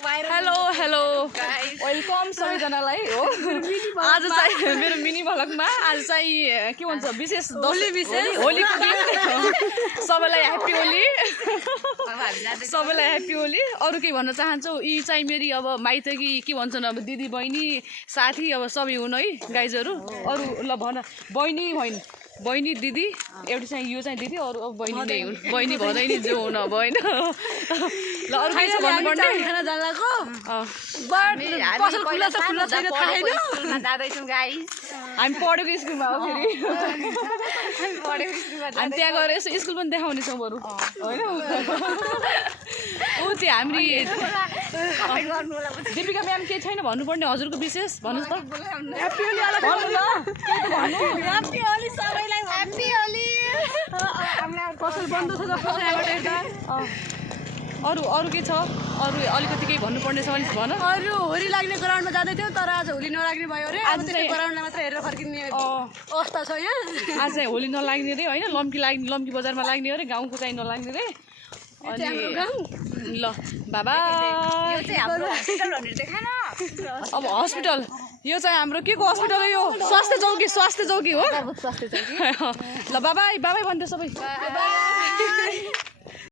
hello hello welcome सबैजनालाई हो आज चाहिँ मेरो मिनी भ्लगमा आज चाहिँ के भन्छ विशेष होलीको दिन सबैलाई ह्याप्पी होली सबैलाई ह्याप्पी होली अरू के भन्न चाहन्छौ यी चाहिँ मेरी अब माइतकी के भन्छन् अब दिदी बहिनी साथी अब सबै हुन् है गाइजहरू अरू ल भन बहिनी दिदी एउटी चाहिँ यो चाहिँ दिदी अरू अब बहिनी नै हुन् बहिनी भदै नि जो हुन अब होइन ल अरू के छ भन्नुपर्ने खाना जानको पसल खुल्ला त खुल्ला छैन थाहा छैन जाँदैछौँ गाइस हामी पढेको स्कुलमा हो फेरि हामी त्यहाँ गएर यसो स्कुल पनि देखाउने छौँ बरु होइन ऊ त्यो हामी दिपिका म्याम केही छैन भन्नुपर्ने हजुरको विशेष भन्नुहोस् त ह्याप्पी होली वाला भन्नु ल केही त भन्नु ह्याप्पी होली सबैलाई ह्याप्पी होली हामीलाई पसल बन्द छ जस्तो छ यहाँबाट हेर्दा अरू के छ अरू अलिकति केही भन्नुपर्ने छ भने भन अरू होली लाग्ने ग्राउन्डमा जाँदै थियो तर आज होली नलाग्ने भयो अरे आज चाहिँ ग्राउन्डलाई मात्र हेरेर फर्किने अवस्था छ यहाँ आज चाहिँ होली नलाग्ने रे होइन लम्की बजारमा लाग्ने अरे गाउँको चाहिँ नलाग्ने रे अनि ल बाबा अब हस्पिटल यो चाहिँ हाम्रो के को हस्पिटल हो यो स्वास्थ्य चौकी हो ल बाबाई भन्दै सबै